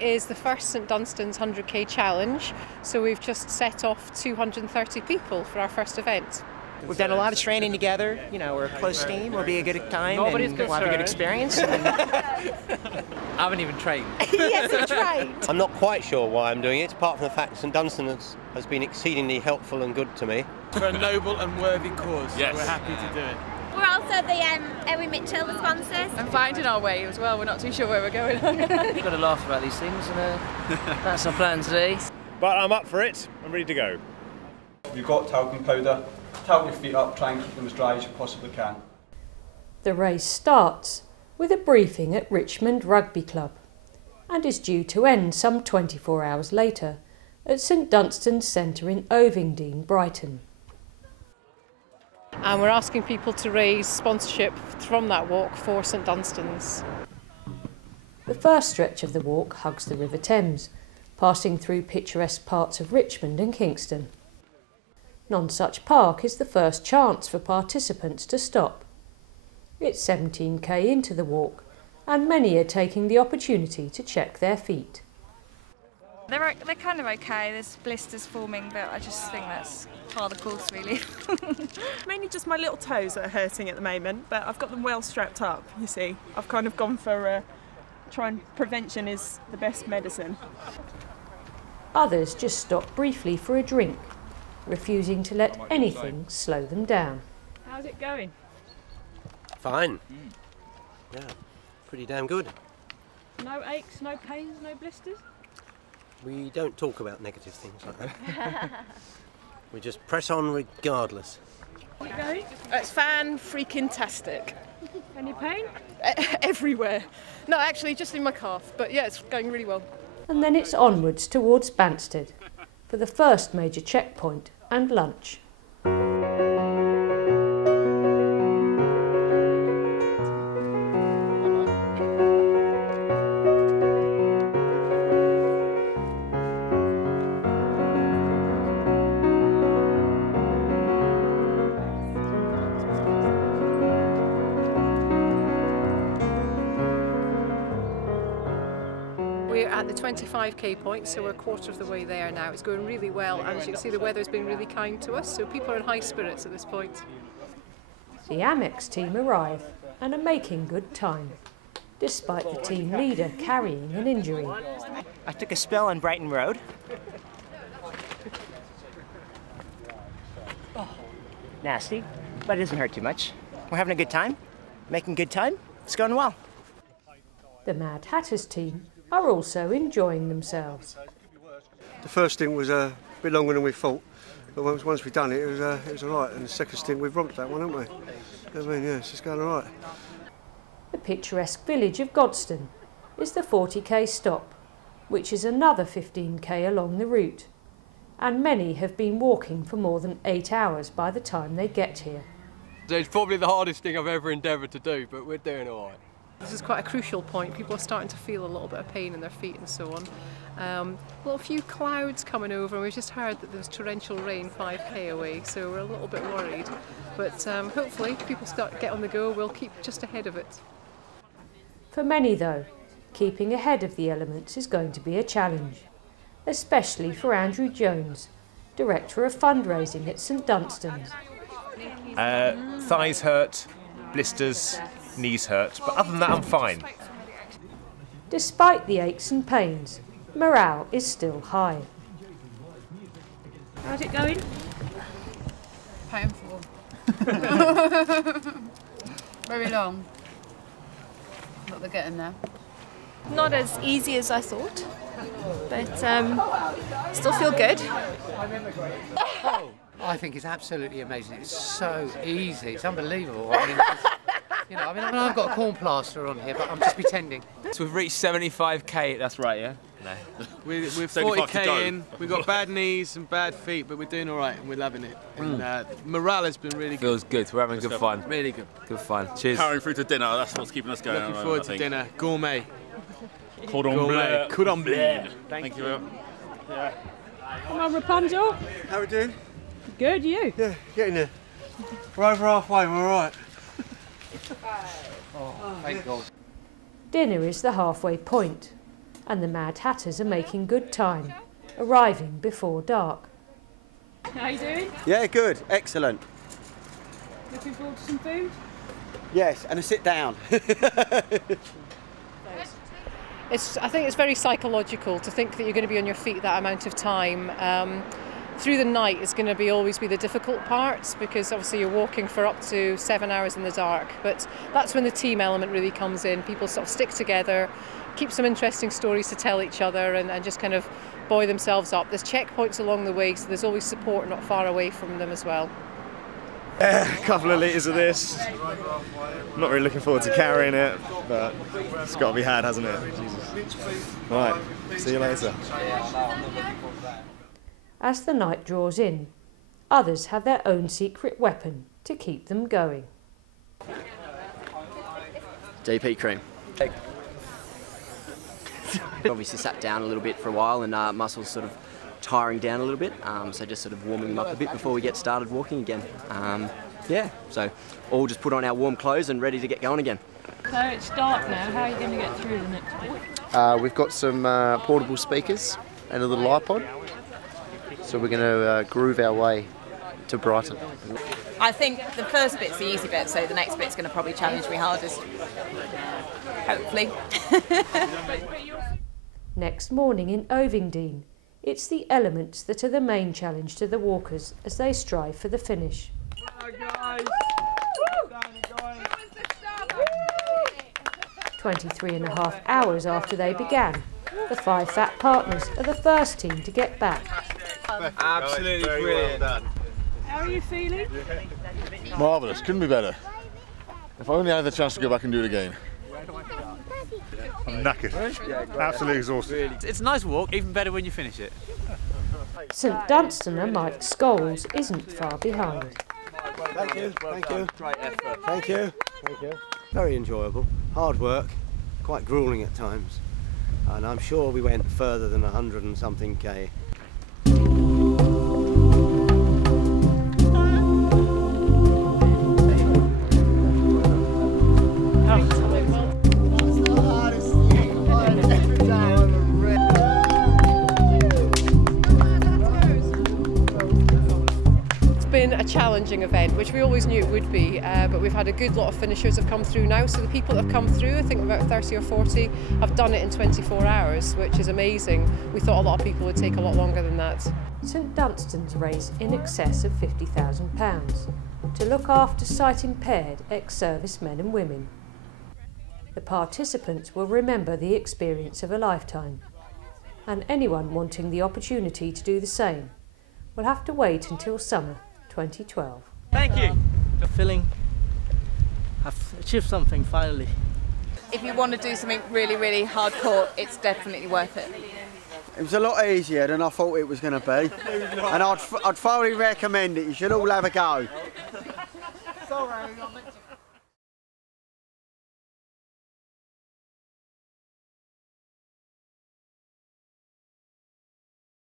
Today is the first St Dunstan's 100k challenge, so we've just set off 230 people for our first event. We've done a lot of training together. You know, we're a close team. We'll be a good time and we'll have a good experience. I haven't even trained. Yes, he trained. I'm not quite sure why I'm doing it, apart from the fact that St Dunstan has been exceedingly helpful and good to me. For a noble and worthy cause, yes. We're happy to do it. We're also the Erin Mitchell, the sponsors. And finding our way as well, we're not too sure where we're going. We've got to laugh about these things, and that's our plan today. But I'm up for it, I'm ready to go. If you've got talcum powder, towel your feet up, try and keep them as dry as you possibly can. The race starts with a briefing at Richmond Rugby Club and is due to end some 24 hours later at St Dunstan's Centre in Ovingdean, Brighton. And we're asking people to raise sponsorship from that walk for St Dunstan's. The first stretch of the walk hugs the River Thames, passing through picturesque parts of Richmond and Kingston. Nonsuch Park is the first chance for participants to stop. It's 17k into the walk, and many are taking the opportunity to check their feet. They're kind of okay, there's blisters forming, but I just think that's part of the course, really. Mainly just my little toes that are hurting at the moment, but I've got them well strapped up, you see. I've kind of gone for prevention is the best medicine. Others just stop briefly for a drink, refusing to let anything slow them down. How's it going? Fine. Yeah, pretty damn good. No aches, no pains, no blisters? We don't talk about negative things like that. We just press on regardless. How's it going? It's fan-freaking-tastic. Any pain? Everywhere. No, actually, just in my calf, but yeah, it's going really well. And then it's onwards towards Banstead for the first major checkpoint and lunch. We're at the 25k point, so we're a quarter of the way there now. It's going really well, and as you can see, the weather's been really kind to us, so people are in high spirits at this point. The Amex team arrive and are making good time, despite the team leader carrying an injury. I took a spill on Brighton Road. Oh, nasty, but it doesn't hurt too much. We're having a good time, making good time. It's going well. The Mad Hatters team are also enjoying themselves. The first stint was a bit longer than we thought, but once we've done it, it was all right. And the second stint, we've romped that one, haven't we? I mean, yeah, it's just going all right. The picturesque village of Godston is the 40k stop, which is another 15k along the route, and many have been walking for more than 8 hours by the time they get here. It's probably the hardest thing I've ever endeavoured to do, but we're doing all right. This is quite a crucial point. People are starting to feel a little bit of pain in their feet and so on. A few clouds coming over, and we've just heard that there's torrential rain 5k away, so we're a little bit worried. But hopefully, if people get on the go, we'll keep just ahead of it. For many, though, keeping ahead of the elements is going to be a challenge, especially for Andrew Jones, Director of Fundraising at St Dunstan's. Thighs hurt, blisters, knees hurt, but other than that I'm fine. Despite the aches and pains, morale is still high. How's it going? Painful. Very long. But we're getting there. Not as easy as I thought, but still feel good. Oh, I think it's absolutely amazing. It's so easy. It's unbelievable. I mean, I've got a corn plaster on here, but I'm just pretending. So we've reached 75k, that's right, yeah? No. We're 40k in, we've got bad knees and bad feet, but we're doing all right and we're loving it. And morale has been really good. Feels good. We're having good fun. Really good. Good fun. Cheers. Powering through to dinner, that's what's keeping us going. Looking forward to dinner. Gourmet. Cordon bleu. Cordon bleu. Thank you. Yeah. Come on, Rapunzel. How we doing? Good, you? Yeah, getting there. We're over halfway, we're all right. Oh, thank God. Dinner is the halfway point, And the Mad Hatters are making good time, arriving before dark. How you doing? Yeah, good. Excellent. Looking forward to some food? Yes, and a sit down. I think it's very psychological to think that you're going to be on your feet that amount of time. Through the night is going to always be the difficult part, because obviously you're walking for up to 7 hours in the dark, but that's when the team element really comes in. People sort of stick together, keep some interesting stories to tell each other, and just kind of buoy themselves up. There's checkpoints along the way, so there's always support not far away from them as well. A couple of litres of this. Not really looking forward to carrying it, but it's got to be had, hasn't it? Jesus. Right, see you later. As the night draws in, others have their own secret weapon to keep them going. DP cream. Obviously sat down a little bit for a while and muscles sort of tiring down a little bit, so just sort of warming them up a bit before we get started walking again. Yeah, so all just put on our warm clothes and ready to get going again. So it's dark now, how are you going to get through the next bit? We've got some portable speakers and a little iPod, so we're going to groove our way to Brighton. I think the first bit's the easy bit, so the next bit's going to probably challenge me hardest. Hopefully. Next morning in Ovingdean, it's the elements that are the main challenge to the walkers as they strive for the finish. 23.5 hours after they began, the 5 fat partners are the first team to get back. Absolutely brilliant. How are you feeling? Marvellous, couldn't be better. If I only had the chance to go back and do it again. I'm knackered. Absolutely exhausted. It's a nice walk, even better when you finish it. St Dunstaner Mike Scholes isn't far behind. Thank you, thank you. Great effort. Thank you. Thank you. Very enjoyable. Hard work, quite gruelling at times. And I'm sure we went further than 100 and something K. A challenging event, which we always knew it would be, but we've had a good lot of finishers have come through now. So the people that have come through, I think about 30 or 40, have done it in 24 hours, which is amazing. We thought a lot of people would take a lot longer than that. St Dunstan's raised in excess of £50,000 to look after sight-impaired ex-servicemen and women. The participants will remember the experience of a lifetime, and anyone wanting the opportunity to do the same will have to wait until summer 2012. Thank you. Feeling I've achieved something finally. If you want to do something really, really hardcore, it's definitely worth it. It was a lot easier than I thought it was going to be, and I'd thoroughly recommend it. You should all have a go. Sorry, I meant to